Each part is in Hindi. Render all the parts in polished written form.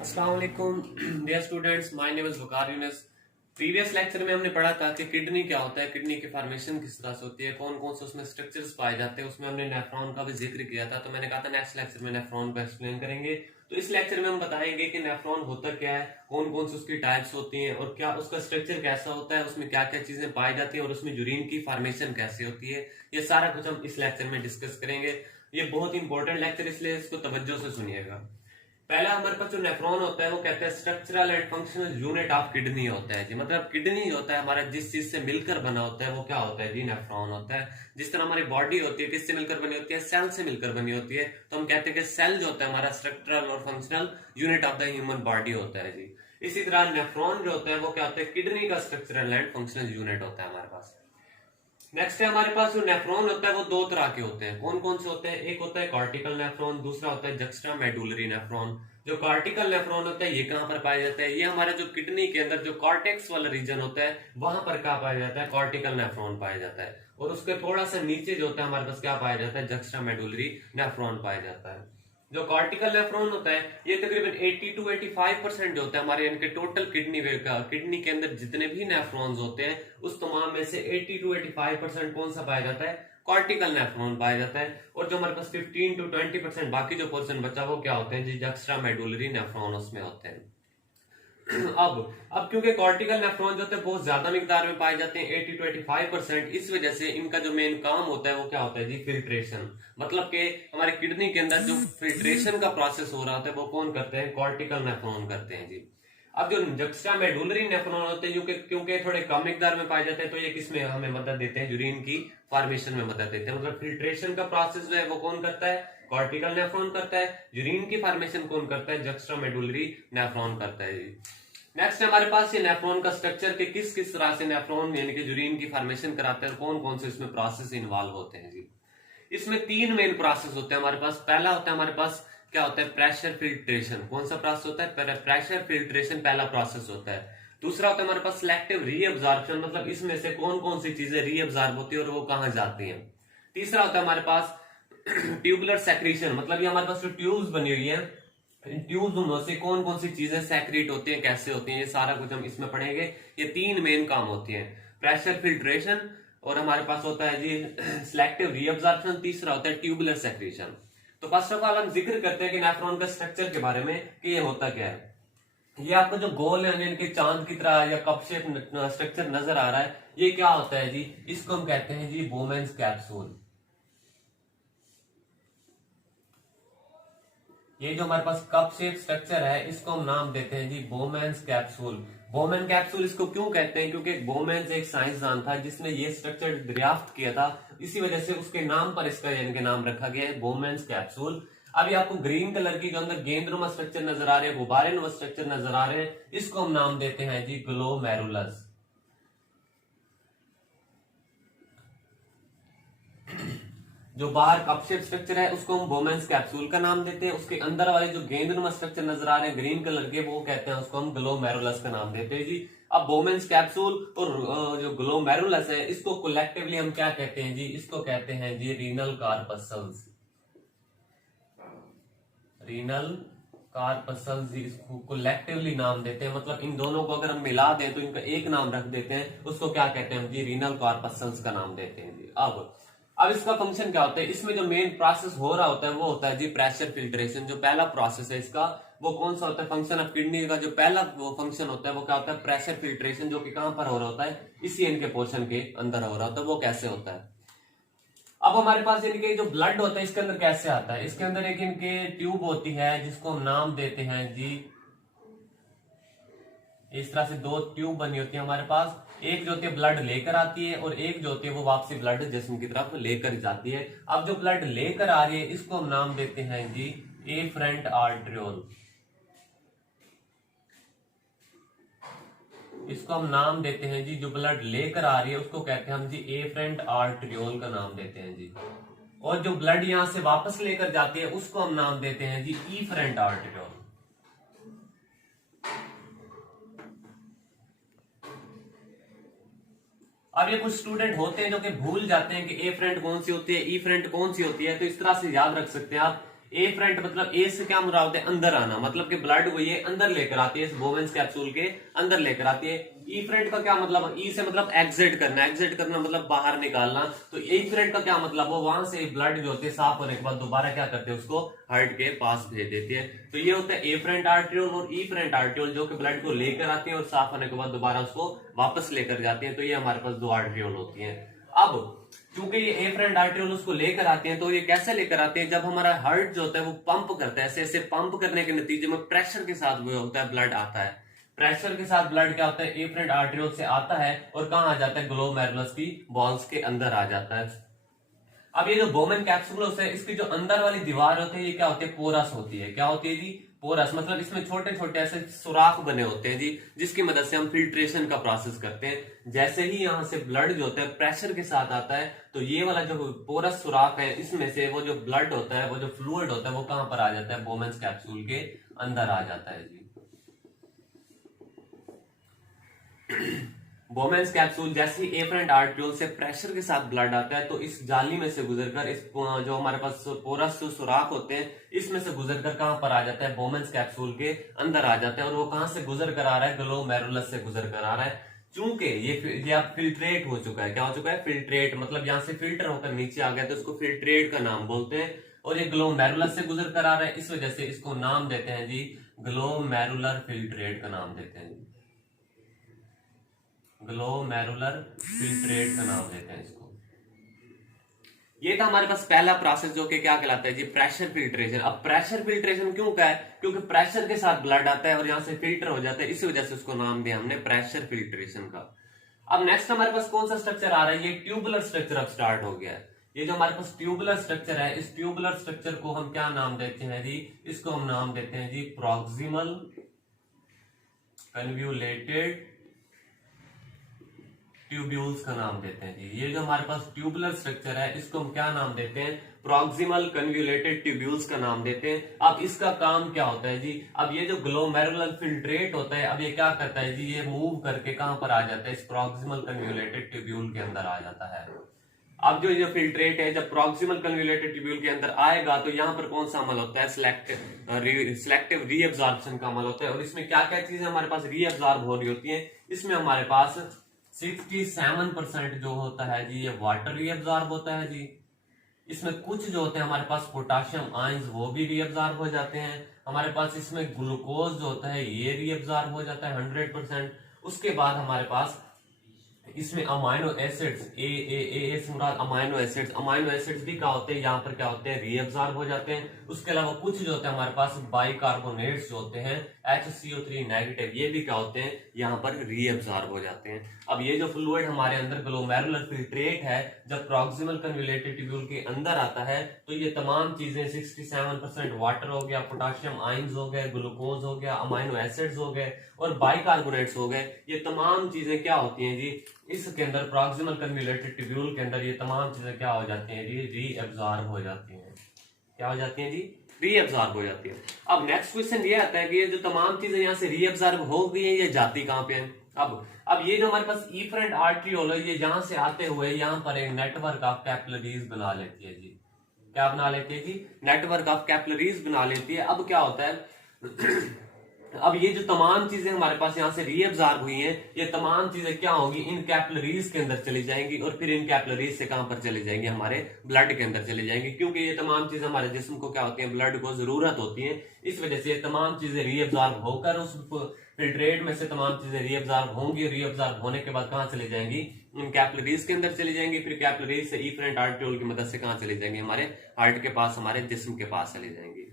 अस्सलाम वालेकुम dear students, my name is Waqar Younis. Previous lecture में हमने पढ़ा था कि किडनी क्या होता है, किडनी की फॉर्मेशन किस तरह से होती है, कौन कौन से उसमें स्ट्रक्चर्स पाए जाते हैं। उसमें हमने नेफ्रॉन का भी जिक्र किया था, तो मैंने कहा था नेक्स्ट लेक्चर में नेफ्रॉन को एक्सप्लेन करेंगे। तो इस लेक्चर में हम बताएंगे कि नेफ्रॉन होता क्या है, कौन कौन सी उसकी टाइप्स होती हैं और क्या उसका स्ट्रक्चर कैसा होता है, उसमें क्या क्या चीजें पाई जाती है और उसमें यूरिन की फॉर्मेशन कैसे होती है। ये सारा कुछ हम इस लेक्चर में डिस्कस करेंगे। ये बहुत इंपॉर्टेंट लेक्चर, इसलिए इसको तवज्जो से सुनिएगा। पहला हमारे पास जो नेफ्रॉन होता है वो कहते हैं structural and functional unit of kidney होता है जी। मतलब किडनी होता है हमारा, जिस चीज से मिलकर बना होता है वो क्या होता है जी, नेफ्रॉन होता है। जिस तरह हमारी बॉडी होती है किससे मिलकर बनी होती है, सेल से मिलकर बनी होती है। तो हम कहते हैं कि सेल जो होता है हमारा स्ट्रक्चरल और functional unit of the human body होता है जी। इसी तरह नेफ्रॉन जो होता है वो क्या होता है, किडनी का स्ट्रक्चरल एंड फंक्शनल यूनिट होता है हमारे पास। नेक्स्ट है हमारे पास जो नेफ्रॉन होता है वो दो तरह के होते हैं। कौन कौन से होते हैं, एक होता है कॉर्टिकल नेफ्रॉन, दूसरा होता है जक्स्ट्रा मेडुलरी नेफ्रॉन। जो कॉर्टिकल नेफ्रॉन होता है ये कहां पर पाया जाता है, ये हमारा जो किडनी के अंदर जो कॉर्टेक्स वाला रीजन होता है वहां पर क्या पाया जाता है, कॉर्टिकल नेफ्रॉन पाया जाता है। और उसके थोड़ा सा नीचे जो होता है हमारे पास क्या पाया जाता है, जक्स्ट्रा मेडुलरी नेफ्रॉन पाया जाता है। जो कॉर्टिकल नेफ्रॉन होता है ये तकरीबन 80 to 85% जो होता है हमारे इनके टोटल किडनी के अंदर जितने भी नेफ्रॉन्स होते हैं उस तमाम में से 80 to 85% कौन सा पाया जाता है, कॉर्टिकल नेफ्रॉन पाया जाता है। और जो हमारे पास 15 to 20% बाकी जो पोर्शन बचा वो क्या होते हैं जी, एक्स्ट्रा मेडुलरी नेफ्रॉन उसमें होते हैं। अब क्योंकि कॉर्टिकल नेफ्रॉन जो होते हैं बहुत ज्यादा मिकदार में पाए जाते हैं 80 to 85%, इस वजह से इनका जो मेन काम होता है वो क्या होता है जी, फिल्ट्रेशन। मतलब कि हमारे किडनी के अंदर जो फिल्ट्रेशन का प्रोसेस हो रहा होता है वो कौन करते हैं, कॉर्टिकल नेफ्रॉन करते हैं जी। अब जो जक्स्ट्रा मेडुलरी नेफ्रॉन होते हैं क्योंकि थोड़े कम मिकदार में पाए जाते हैं, तो ये किसमें हमें मदद देते हैं, यूरिन की फॉर्मेशन में मदद देते हैं। मतलब फिल्ट्रेशन का प्रोसेस जो है वो कौन करता है, कॉर्टिकल नेफ्रॉन करता है। यूरिन की फॉर्मेशन कौन करता है, जक्स्ट्रा मेडुलरी नेफ्रॉन करता है जी। नेक्स्ट हमारे पास ये नेफ्रॉन का स्ट्रक्चर के किस किस तरह से नेफ्रॉन यानी कि यूरिन की फॉर्मेशन कराते हैं और कौन कौन से इसमें प्रोसेस इन्वॉल्व होते हैं जी। इसमें तीन मेन प्रोसेस होते हैं हमारे पास। पहला होता है हमारे पास क्या होता है, प्रेशर फिल्ट्रेशन। कौन सा प्रोसेस होता है, प्रेशर फिल्ट्रेशन पहला प्रोसेस होता है। दूसरा होता है हमारे पास सिलेक्टिव रीअब्जॉर्प्शन, मतलब इसमें से कौन कौन सी चीजें रीअब्जॉर्ब होती है और वो कहां जाती हैं। तीसरा होता है हमारे पास ट्यूबुलर सेक्रीशन, मतलब ये हमारे पास जो ट्यूब्स बनी हुई है इन ट्यूब्स से कौन कौन सी चीजें सेक्रेट होती हैं, कैसे होती हैं, ये सारा कुछ हम इसमें पढ़ेंगे। ये तीन मेन काम होती हैं, प्रेशर फिल्ट्रेशन, और हमारे पास होता है जी सिलेक्टिव रीअब्जॉर्प्शन, तीसरा होता है ट्यूबुलर सेक्रेशन। तो फर्स्ट ऑफ ऑल हम जिक्र करते हैं कि नेफ्रॉन का स्ट्रक्चर के बारे में कि ये होता क्या है। ये आपको जो गोल है यानी कि चांद की तरह या कप शेप स्ट्रक्चर नजर आ रहा है, ये क्या होता है जी, इसको हम कहते हैं जी बोमेन्स कैप्सूल। ये जो हमारे पास कप शेप स्ट्रक्चर है इसको हम नाम देते हैं जी बोमेन्स कैप्सूल। बोमेन कैप्सूल इसको क्यों कहते हैं, क्योंकि बोमेन्स एक साइंसदान था जिसने ये स्ट्रक्चर दरियाफ्त किया था, इसी वजह से उसके नाम पर इसका यानी कि नाम रखा गया है बोमेन्स कैप्सूल। अब ये आपको ग्रीन कलर की जो अंदर गेंदनुमा स्ट्रक्चर नजर आ रहे हैं, गुब्बारे नुमा स्ट्रक्चर नजर आ रहे हैं, इसको हम नाम देते हैं जी ग्लोमेरुलस। जो बाहर कप शेप स्ट्रक्चर है उसको हम बोमेन्स कैप्सूल का नाम देते हैं। उसके अंदर वाले जो गेंदनुमा स्ट्रक्चर नजर आ रहे हैं ग्रीन कलर के, वो कहते हैं उसको हम ग्लोमेरुलस का नाम देते हैं जी। अब बोमेन्स कैप्सूल और जो ग्लोमेरुलस है इसको कलेक्टिवली हम क्या कहते हैं जी, इसको कहते हैं जी रीनल कार्पसल्स। रीनल कार्पसल्स जी इसको कलेक्टिवली नाम देते हैं। मतलब इन दोनों को अगर हम मिला दें तो इनका एक नाम रख देते हैं, उसको क्या कहते हैं हम जी, रीनल कार्पसल्स का नाम देते हैं जी। अब इसका फंक्शन क्या होता है, इसमें जो मेन प्रोसेस हो रहा होता है वो होता है जी प्रेशर फिल्ट्रेशन। जो पहला प्रोसेस है इसका वो कौन सा होता है, फंक्शन ऑफ किडनी का जो पहला वो फंक्शन होता है वो क्या होता है, प्रेशर फिल्ट्रेशन, जो कि कहां पर हो रहा होता है, इसी इनके पोर्शन के अंदर हो रहा होता है। वो कैसे होता है, अब हमारे पास इनके जो ब्लड होता है इसके अंदर कैसे आता है, इसके अंदर एक इनके ट्यूब होती है जिसको हम नाम देते हैं जी, इस तरह से दो ट्यूब बनी होती है हमारे पास। एक जो होती है ब्लड लेकर आती है और एक जो होती है वो वापसी ब्लड जिस्म की तरफ लेकर जाती है। अब जो ब्लड लेकर आ रही है इसको हम नाम देते हैं जी एफरेंट आर्ट्रियोल। इसको हम नाम देते हैं जी, जो ब्लड लेकर आ रही है उसको कहते हैं हम जी एफरेंट आर्ट्रियोल का नाम देते हैं जी। और जो ब्लड यहां से वापस लेकर जाती है उसको हम नाम देते हैं जी ईफरेंट आर्ट्रियोल। अब ये कुछ स्टूडेंट होते हैं जो कि भूल जाते हैं कि ए फ्रंट कौन सी होती है, ई फ्रंट कौन सी होती है, तो इस तरह से याद रख सकते हैं आप। एफरेंट मतलब ए से क्या मुराद है, अंदर आना, मतलब कि ब्लड को ये अंदर लेकर आती है, इस बोवेंस कैप्सूल के अंदर लेकर आती है। इफरेंट का क्या मतलब, ई से मतलब एग्जिट करना, एग्जिट करना मतलब बाहर निकालना। तो इफरेंट का क्या मतलब, वो वहां से ब्लड जो होती है साफ होने के बाद दोबारा क्या करते हैं, उसको हार्ट के पास भेज देती है। तो ये होता है एफरेंट आर्ट्रियोल और इफरेंट आर्ट्रियोल, जो कि ब्लड को लेकर आती है और साफ होने के बाद दोबारा उसको वापस लेकर जाती है। तो ये हमारे पास 2 आर्ट्रियोल होती है। अब क्योंकि ये एफरेंट आर्ट्रियोल उसको लेकर आते हैं, तो ये कैसे लेकर आते हैं, जब हमारा हार्ट जो होता है वो पंप करता है, ऐसे ऐसे पंप करने के नतीजे में प्रेशर के साथ वो होता है ब्लड आता है। प्रेशर के साथ ब्लड क्या होता है, एफरेंट आर्ट्रियोल से आता है और कहां आ जाता है, ग्लोमेरुलस की वॉल्स के अंदर आ जाता है। अब ये जो बोमेन कैप्सूल है, इसकी जो अंदर वाली दीवार होती है ये क्या होती है, पोरस होती है। क्या होती है जी, पोरस, मतलब इसमें छोटे छोटे ऐसे सुराख बने होते हैं जी, जिसकी मदद से हम फिल्ट्रेशन का प्रोसेस करते हैं। जैसे ही यहाँ से ब्लड जो होता है प्रेशर के साथ आता है, तो ये वाला जो पोरस सुराख है, इसमें से वो जो ब्लड होता है, वो जो फ्लूइड होता है, वो कहां पर आ जाता है, बोमेन कैप्सूल के अंदर आ जाता है जी। बोमेन्स कैप्सूल जैसे ही एफरेंट आर्ट्रियोल से प्रेशर के साथ ब्लड आता है, तो इस जाली में से गुजरकर इस जो हमारे पास पोरस सुराख होते हैं, इसमें से गुजरकर कहां पर आ जाता है, बोमेन्स कैप्सूल के अंदर आ जाता है। और वो कहां से गुजर कर आ रहा है, ग्लोमेरुलस से गुजर कर आ रहा है। चूंकि ये अब फिल्ट्रेट हो चुका है, क्या हो चुका है, फिल्ट्रेट, मतलब यहां से फिल्टर होकर नीचे आ गया, तो इसको फिल्ट्रेट का नाम बोलते हैं। और ये ग्लोमेरुलस से गुजर कर आ रहा है, इस वजह से इसको नाम देते हैं जी, ग्लोमेरुलर फिल्ट्रेट का नाम देते हैं जी, ग्लोमेरुलर फिल्ट्रेट का नाम देते हैं इसको। ये था हमारे पास पहला प्रोसेस, जो कि क्या कहलाता है जी, प्रेशर फिल्ट्रेशन। अब प्रेशर फिल्ट्रेशन क्यों का है, क्योंकि प्रेशर के साथ ब्लड आता है और यहां से फिल्टर हो जाता है, इसी वजह से उसको नाम दिया हमने प्रेशर फिल्ट्रेशन का। अब नेक्स्ट हमारे पास कौन सा स्ट्रक्चर आ रहा है, ये ट्यूबुलर स्ट्रक्चर अब स्टार्ट हो गया है। ये जो हमारे पास ट्यूबुलर स्ट्रक्चर है, इस ट्यूबुलर स्ट्रक्चर को हम क्या नाम देते हैं जी, इसको हम नाम देते हैं जी प्रॉक्सिमल कन्व्यूलेटेड ट्यूब्यूल्स का नाम देते हैं जी। ये जो हमारे पास ट्यूबुलर स्ट्रक्चर है, इसको हम क्या नाम देते हैं, प्रॉक्सिमल कन्व्यूलेटेड ट्यूब्यूल्स का नाम देते हैं। अब इसका काम क्या होता है जी, अब ये जो ग्लोमेरुलर फिल्ट्रेट होता है, अब ये क्या करता है जी, ये मूव करके कहां पर आ जाता है, इस प्रॉक्सिमल कन्व्यूलेटेड ट्यूब्यूल के अंदर आ जाता है। अब जो ये फिल्ट्रेट है, जब प्रॉक्सिमल कन्व्यूलेटेड ट्यूब्यूल के अंदर आएगा, तो यहाँ पर कौन सा अमल होता है, सिलेक्टिव रीअब्जॉर्प्शन का अमल होता है। और इसमें क्या क्या चीजें हमारे पास रीअब्जॉर्ब हो रही होती है, इसमें हमारे पास 67% जो होता है जी, ये वाटर रीअब्जॉर्ब होता है जी। इसमें कुछ जो होते हैं हमारे पास पोटाशियम आयंस, वो भी रीअब्जॉर्ब हो जाते हैं। हमारे पास इसमें ग्लूकोज जो होता है ये रीअब्जॉर्ब हो जाता है 100%। उसके बाद हमारे पास इसमें अमाइनो एसिड्स, ए से मुराद अमाइनो एसिड्स, अमाइनो एसिड्स भी क्या होते हैं, यहाँ पर क्या होते हैं, रीअब्जॉर्ब हो जाते हैं। उसके अलावा कुछ जो होते हैं हमारे पास बाइकार्बोनेट्स जो होते हैं, HCO3 नेगेटिव, ये भी क्या होते हैं, यहाँ पर रीअब्जॉर्ब हो जाते हैं। अब ये जो फ्लूइड हमारे अंदर ग्लोमेरुलर फिल्ट्रेट है, जब प्रॉक्सिमल कन्व्यूलेटेड ट्यूब्यूल के अंदर आता है, तो ये तमाम चीजें 67% वाटर हो गया, पोटाशियम आयंस हो गए, ग्लूकोज हो गया, अमाइनो एसिड्स हो गए और बाइकार्बोनेट्स हो गए, ये तमाम चीजें क्या होती हैं जी, इसके अंदर प्रॉक्सिमल कन्व्यूलेटेड ट्यूब्यूल के अंदर ये तमाम चीजें क्या हो जाती हैं जी, रीअब्जॉर्ब हो जाती हैं। क्या हो जाती हैं जी, रीअब्जॉर्ब हो जाती है। अब नेक्स्ट क्वेश्चन ये आता है कि ये जो तमाम चीजें यहाँ से रीअब्जॉर्ब हो गई हैं, ये जाती कहां पे है। अब ये जो हमारे पास इफरेंट आर्ट्रियोल है, ये जहां से आते हुए यहाँ पर एक नेटवर्क ऑफ कैपिलरीज बना लेती है जी। क्या बना लेती है जी, नेटवर्क ऑफ कैपिलरीज बना लेती है। अब क्या होता है अब ये जो तमाम चीजें हमारे पास यहाँ से रीअब्जॉर्ब हुई हैं, ये तमाम चीजें क्या होंगी, इन कैपिलरीज के अंदर चली जाएंगी और फिर इन कैपिलरीज से कहां पर चली जाएंगी, हमारे ब्लड के अंदर चली जाएंगी। क्योंकि ये तमाम चीजें हमारे जिस्म को क्या होती है, ब्लड को जरूरत होती है, इस वजह से ये तमाम चीजें रीअब्जॉर्ब होकर उस फिल्ट्रेट में से तमाम चीजें रीअब्जॉर्ब होंगी। रीअब्जॉर्ब होने के बाद कहां चली जाएंगी, इन कैपिलरीज के अंदर चली जाएंगी। फिर कैपिलरीज से इफरेंट आर्ट्रियोल की मदद से कहां चली जाएंगी, हमारे हार्ट के पास, हमारे जिस्म के पास चली जाएंगी।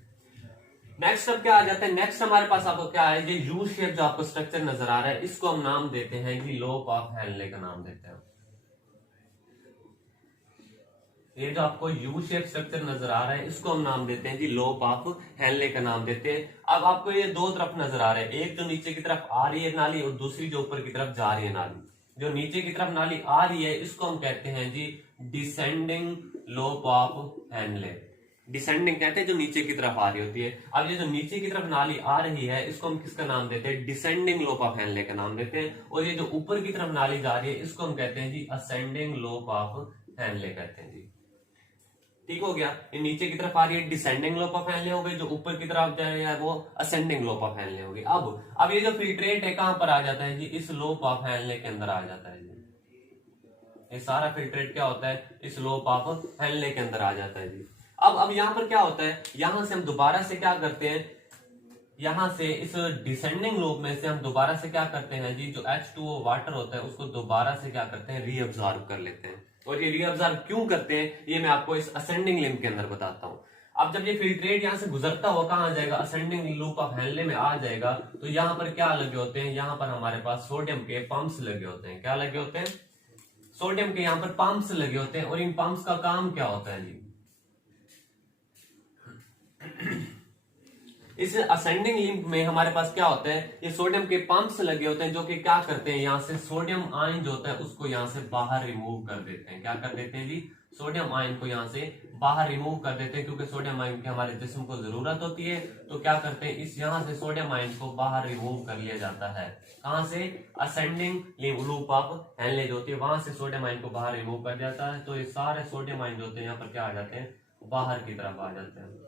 नेक्स्ट अब क्या आ जाता है, नेक्स्ट हमारे पास आपको क्या है, ये यू शेप जो आपको स्ट्रक्चर नजर आ रहा है, इसको हम नाम देते हैं कि लोब ऑफ हेनले का नाम देते हैं। ये जो आपको यू शेप स्ट्रक्चर नजर आ रहा है, इसको हम नाम देते हैं जी लोब ऑफ हेनले का नाम देते हैं। अब आपको ये दो तरफ नजर आ रहा है, एक जो नीचे की तरफ आ रही है नाली और दूसरी जो ऊपर की तरफ जा रही है नाली। जो नीचे की तरफ नाली आ रही है, इसको हम कहते हैं जी descending lobe of Henle. Descending कहते हैं जो नीचे की तरफ आ रही होती है। अब ये जो नीचे की तरफ नाली आ रही है, इसको हम किसका नाम देते हैं, डिसेंडिंग लोब ऑफ हेनले का नाम देते हैं। और ये जो ऊपर की तरफ नाली जा रही है, इसको हम कहते हैं जी असेंडिंग लोब ऑफ हेनले कहते हैं जी। ठीक हो गया। ये नीचे की तरफ आ रही है डिसेंडिंग लोब ऑफ हेनले हो गई, जो ऊपर की तरफ जा रही है वो असेंडिंग लोब ऑफ हेनले होगी। अब ये जो फिल्ट्रेट है कहां पर आ जाता है जी, इस लोब ऑफ हेनले के अंदर आ जाता है जी। ये सारा फिल्ट्रेट क्या होता है, इस लोब ऑफ हेनले के अंदर आ जाता है जी। अब यहाँ पर क्या होता है, यहां से हम दोबारा से क्या करते हैं, यहां से इस डिसेंडिंग लोब में से हम दोबारा से क्या करते हैं जी, जो H2O वाटर होता है उसको दोबारा से क्या करते हैं, रीअब्सॉर्ब कर लेते हैं। और ये रीअब्सॉर्ब क्यों करते हैं ये मैं आपको इस असेंडिंग लिंब के अंदर बताता हूं। अब जब ये फिल्ट्रेट यहां से गुजरता हुआ कहां आ जाएगा, असेंडिंग लूप ऑफ हेनले में आ जाएगा, तो यहां पर क्या लगे होते हैं, यहां पर हमारे पास सोडियम के पंप्स लगे होते हैं। क्या लगे होते हैं, सोडियम के यहाँ पर पंप्स लगे होते हैं। और इन पंप्स का काम क्या होता है जी, इस असेंडिंग लिंक में हमारे पास क्या होता है, ये सोडियम के पंप्स लगे होते हैं जो कि क्या करते हैं, यहाँ से सोडियम आयन जो होता है उसको यहाँ से बाहर रिमूव कर देते हैं। क्या कर देते हैं जी, सोडियम आयन को यहाँ से बाहर रिमूव कर देते हैं, क्योंकि सोडियम आयन की हमारे जिस्म को जरूरत होती है। तो क्या करते हैं, इस यहाँ से सोडियम आयन को बाहर रिमूव कर लिया जाता है। कहां से, असेंडिंग लूप ऑफ हेनले जो होती है वहां से सोडियम आयन को बाहर रिमूव कर जाता है। तो ये सारे सोडियम आयन जो होते हैं यहाँ पर क्या आ जाते हैं, बाहर की तरफ आ जाते हैं।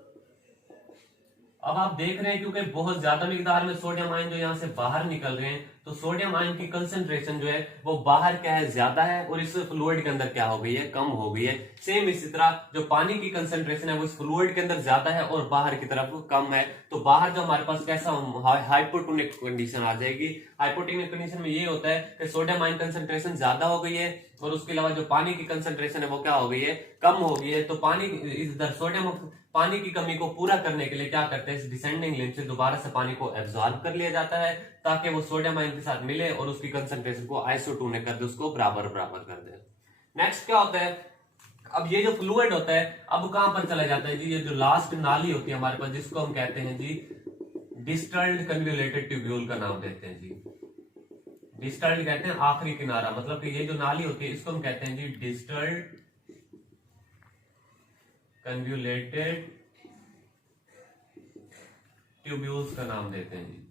अब आप देख रहे हैं क्योंकि बहुत ज्यादा मिकदार में सोडियम आयन जो यहाँ से बाहर निकल रहे हैं, तो सोडियम आयन की कंसंट्रेशन जो है वो बाहर क्या है, ज्यादा है, और इस फ्लूइड के अंदर क्या हो गई है, कम हो गई है। सेम इसी तरह जो पानी की कंसंट्रेशन है वो इस फ्लूइड के अंदर ज्यादा है और बाहर की तरफ कम है। तो बाहर जो हमारे पास कैसा हाइपोटोनिक कंडीशन आ जाएगी। हाइपोटोनिक कंडीशन में ये होता है कि सोडियम आयन कंसंट्रेशन ज्यादा हो गई है और उसके अलावा जो पानी की कंसंट्रेशन है वो क्या हो गई है, कम हो गई है। तो पानी इधर सोडियम पानी की कमी को पूरा करने के लिए क्या करते हैं, इस डिसेंडिंग लिंब से दोबारा से पानी को एब्जॉर्ब कर लिया जाता है, ताकि वो सोडियम आयन के साथ मिले और उसकी कंसंट्रेशन को आइसोटोनिक कर दे, उसको बराबर बराबर कर दे। नेक्स्ट क्या होता है, अब ये जो फ्लूइड होता है अब कहां पर चला जाता है जी, ये जो लास्ट नाली होती है हमारे पास जिसको हम कहते हैं जी डिस्टल्ड कन्वोल्यूटेड ट्यूब्यूल का नाम देते हैं जी। डिस्टल्ड कहते हैं आखिरी किनारा, मतलब कि ये जो नाली होती है इसको हम कहते हैं जी डिस्टल्ड कन्वोल्यूटेड ट्यूब्यूल्स का नाम देते हैं जी।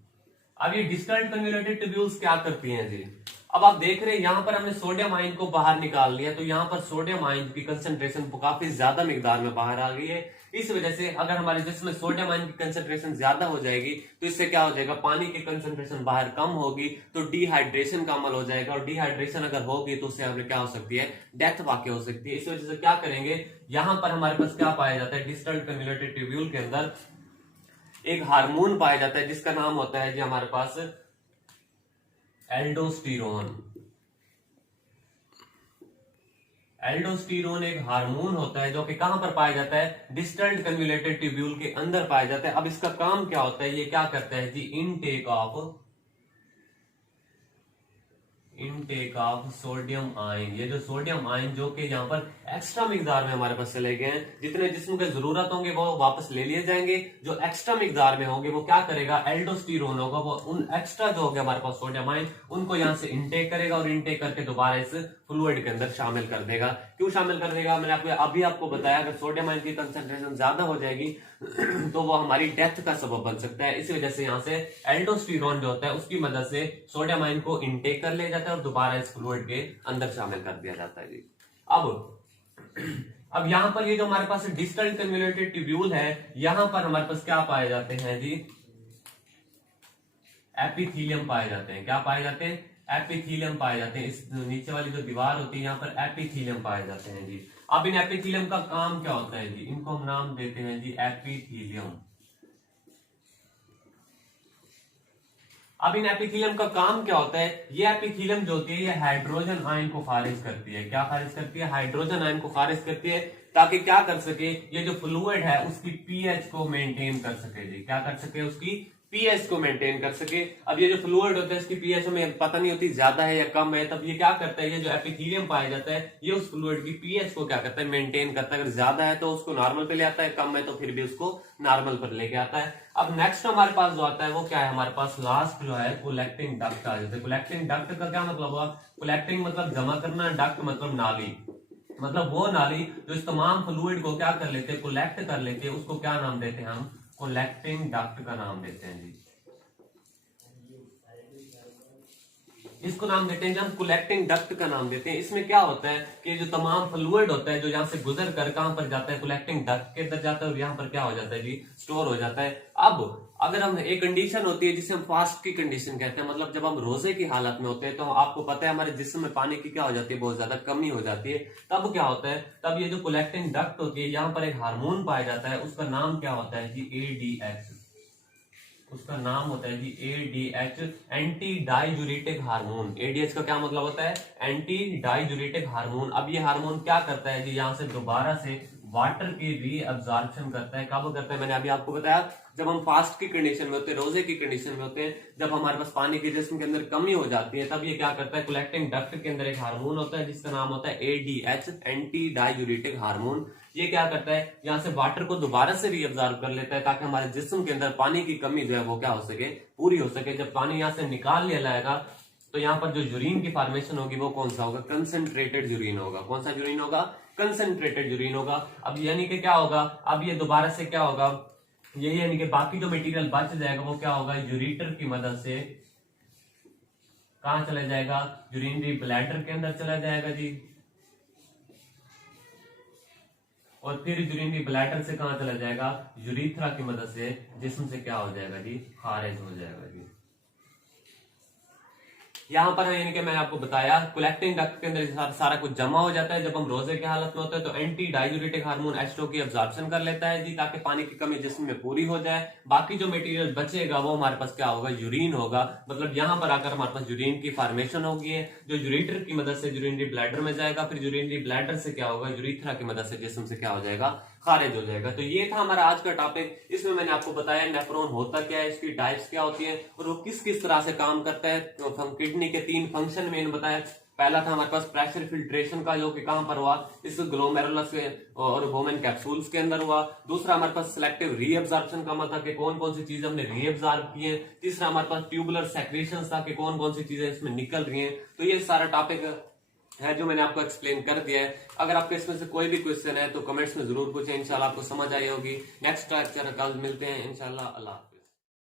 अब ये डिस्टल्ड कन्वोल्यूटेड ट्यूब्यूल्स क्या करती हैं जी, अब आप देख रहे हैं यहां पर हमने सोडियम आयन को बाहर निकाल लिया, तो यहां पर सोडियम आयन की कंसंट्रेशन काफी ज्यादा मिकदार में बाहर आ गई है। इस वजह से अगर हमारे जिस्म में सोडियम आयन की कंसंट्रेशन ज्यादा हो जाएगी तो इससे क्या हो जाएगा, पानी की कंसंट्रेशन बाहर कम होगी, तो डिहाइड्रेशन का अमल हो जाएगा। और डिहाइड्रेशन अगर होगी तो उससे हमें क्या हो सकती है, डेथ वाकई हो सकती है। इस वजह से क्या करेंगे, यहां पर हमारे पास क्या पाया जाता है, डिस्टल्ड कन्वोल्यूटेड ट्यूब्यूल के अंदर एक हार्मोन पाया जाता है जिसका नाम होता है जी हमारे पास एल्डोस्टेरोन। एल्डोस्टेरोन एक हार्मोन होता है जो कि कहां पर पाया जाता है, डिस्टल्ड कन्वोल्यूटेड ट्यूब्यूल के अंदर पाया जाता है। अब इसका काम क्या होता है, ये क्या करता है जी, इनटेक ऑफ सोडियम आयन। ये जो सोडियम आयन जो कि यहाँ पर एक्स्ट्रा मिकदार में हमारे पास चले गए हैं, जितने जिस्म के जरूरत होंगे वो वापस ले लिए जाएंगे, जो एक्स्ट्रा मिकदार में होंगे वो क्या करेगा, एल्डोस्टेरोन होगा, वो उन एक्स्ट्रा जो होगा हमारे पास सोडियम आयन उनको यहाँ से इनटेक करेगा और इनटेक करके दोबारा इस फ्लूइड के अंदर शामिल कर देगा। क्यों शामिल कर देगा, मैंने आपको बताया अगर सोडियम आयन की कंसंट्रेशन ज्यादा हो जाएगी तो वो हमारी डेथ का सबब बन सकता है। इसी वजह से यहाँ से एल्डोस्टेरोन जो होता है उसकी मदद से सोडियम आयन को इनटेक कर लिया जाता है और दोबारा इस फ्लूइड के अंदर शामिल कर दिया जाता है जी। अब यहाँ पर ये जो हमारे पास डिस्टल्ड कन्वोल्यूटेड ट्यूब्यूल है, यहाँ पर हमारे पास क्या पाए जाते हैं जी, एपिथेलियम पाए जाते हैं। क्या पाए जाते हैं, एपिथेलियम पाए जाते हैं। इस नीचे वाली जो दीवार होती है यहाँ पर एपिथेलियम पाए जाते हैं जी। अब इन एपिथेलियम का काम क्या होता है जी, इनको हम नाम देते हैं जी एपिथेलियम। अब इन एपिथेलियम का काम क्या होता है, ये एपिथेलियम जो होती है ये हाइड्रोजन आयन को खारिज करती है। क्या खारिज करती है, हाइड्रोजन आयन को खारिज करती है, ताकि क्या कर सके, ये जो फ्लूइड है उसकी पीएच को मेंटेन कर सके जी। क्या कर सके, उसकी पीएच को मेंटेन कर सके। अब ये जो फ्लूइड होता है इसकी पीएच हमें पता नहीं होती ज्यादा है या कम है, तब ये क्या करता है, ये जो एपिथेलियम पाया जाता है ये उस फ्लूइड की पीएच को क्या करता है, मेंटेन करता है। अगर ज्यादा है तो उसको नॉर्मल पे ले आता है, कम है तो फिर भी उसको नॉर्मल पर लेके आता है। अब नेक्स्ट हमारे पास जो आता है वो क्या है, हमारे पास लास्ट जो है कलेक्टिंग डक्ट आ जाता है। कलेक्टिंग डक्ट का क्या मतलब हुआ, कलेक्टिंग मतलब जमा करना, डक्ट मतलब नाली, मतलब वो नाली जो इस तमाम फ्लूइड को क्या कर लेते हैं, कलेक्ट कर लेते हैं, उसको क्या नाम देते हैं हम, कलेक्टिंग डक्ट का नाम देते हैं जी। इसको नाम देते हैं, जब हम कलेक्टिंग डक्ट का नाम देते हैं। इसमें क्या होता है कि जो तमाम फ्लूइड होता है जो यहाँ से गुजर कर कहां पर जाता है, कलेक्टिंग डक्ट के अंदर जाता है और यहाँ पर क्या हो जाता है जी, स्टोर हो जाता है। अब अगर हम एक कंडीशन होती है जिसे हम फास्ट की कंडीशन कहते हैं, मतलब जब हम रोजे की हालत में होते हैं तो आपको पता है हमारे जिस्म में पानी की क्या हो जाती है, बहुत ज्यादा कमी हो जाती है। तब क्या होता है, तब ये जो कलेक्टिंग डक्ट होती है यहाँ पर एक हार्मोन पाया जाता है, उसका नाम क्या होता है जी, ADH। उसका नाम होता है जी ADH, anti diuretic hormone. ADH का क्या मतलब होता है, एंटी डाइयूरेटिक हार्मोन। अब ये हार्मोन क्या करता है जी, यहाँ से दोबारा से वाटर की रीअब्जॉर्प्शन करता है। कब करता है, मैंने अभी आपको बताया जब हम फास्ट की कंडीशन में होते हैं, रोजे की कंडीशन में होते हैं, जब हमारे पास पानी के जिस्म के अंदर कमी हो जाती है, तब ये क्या करता है, कलेक्टिंग डक्ट के अंदर एक हार्मोन होता है जिसका नाम होता है ADH, एंटी डाइयूरेटिक हार्मोन। ये क्या करता है, यहाँ से वाटर को दोबारा से रीअब्जॉर्ब कर लेता है ताकि हमारे जिस्म के अंदर पानी की कमी जो है वो क्या हो सके, पूरी हो सके। जब पानी यहाँ से निकाल लिया जाएगा तो यहाँ पर जो यूरिन की फॉर्मेशन होगी वो कौन सा होगा, कंसंट्रेटेड यूरिन होगा। कौन सा यूरिन होगा, कंसंट्रेटेड यूरिन होगा। अब यानी कि क्या होगा, अब ये दोबारा से क्या होगा, ये यानी कि बाकी जो मटेरियल बच जाएगा वो क्या होगा, यूरेटर की मदद से कहां चला जाएगा, यूरिनरी ब्लैडर के अंदर चला जाएगा जी, और फिर यूरिनरी ब्लैडर से कहां चला जाएगा, यूरिथ्रा की मदद से जिस्म से क्या हो जाएगा जी, खारिज हो जाएगा जी। यहाँ पर यानी कि मैंने आपको बताया कलेक्टिंग डक्ट के अंदर सारा कुछ जमा हो जाता है। जब हम रोजे की हालत में होते हैं तो एंटी डाइयूरेटिक हार्मोन H2 की अब्जॉर्प्शन कर लेता है जी, ताकि पानी की कमी जिस्म में पूरी हो जाए। बाकी जो मटेरियल बचेगा वो हमारे पास क्या होगा, यूरिन होगा। मतलब यहाँ पर आकर हमारे पास यूरिन की फॉर्मेशन होगी है, जो यूरेटर की मदद से यूरिनरी ब्लैडर में जाएगा, फिर यूरिनरी ब्लैडर से क्या होगा, यूरिथ्रा की मदद से जिस्म से क्या हो जाएगा, खारिज हो जाएगा। तो ये था हमारा आज का टॉपिक। इसमें मैंने आपको बताया नेफ्रॉन होता क्या है, इसकी टाइप्स क्या होती है और वो किस किस तरह से काम करता है। तो किडनी के 3 फंक्शन मैंने बताया। पहला था हमारे पास प्रेशर फिल्ट्रेशन का, जो कि कहां पर हुआ, इस ग्लोमेरुलस और बोमेन कैप्सूल्स के अंदर हुआ। दूसरा हमारे पास सिलेक्टिव रीअब्जॉर्प्शन का मतलब कि कौन कौन सी चीजें हमने रीअब्जॉर्ब की है। तीसरा हमारे पास ट्यूबुलर सेक्रेशंस था कि कौन कौन सी चीजें इसमें निकल रही हैं। तो ये सारा टॉपिक है जो मैंने आपको एक्सप्लेन कर दिया है। अगर आपके इसमें से कोई भी क्वेश्चन है तो कमेंट्स में जरूर पूछें, इंशाल्लाह आपको समझ आई होगी। नेक्स्ट लेक्चर कल मिलते हैं इंशाल्लाह। अल्लाह हाफिज़।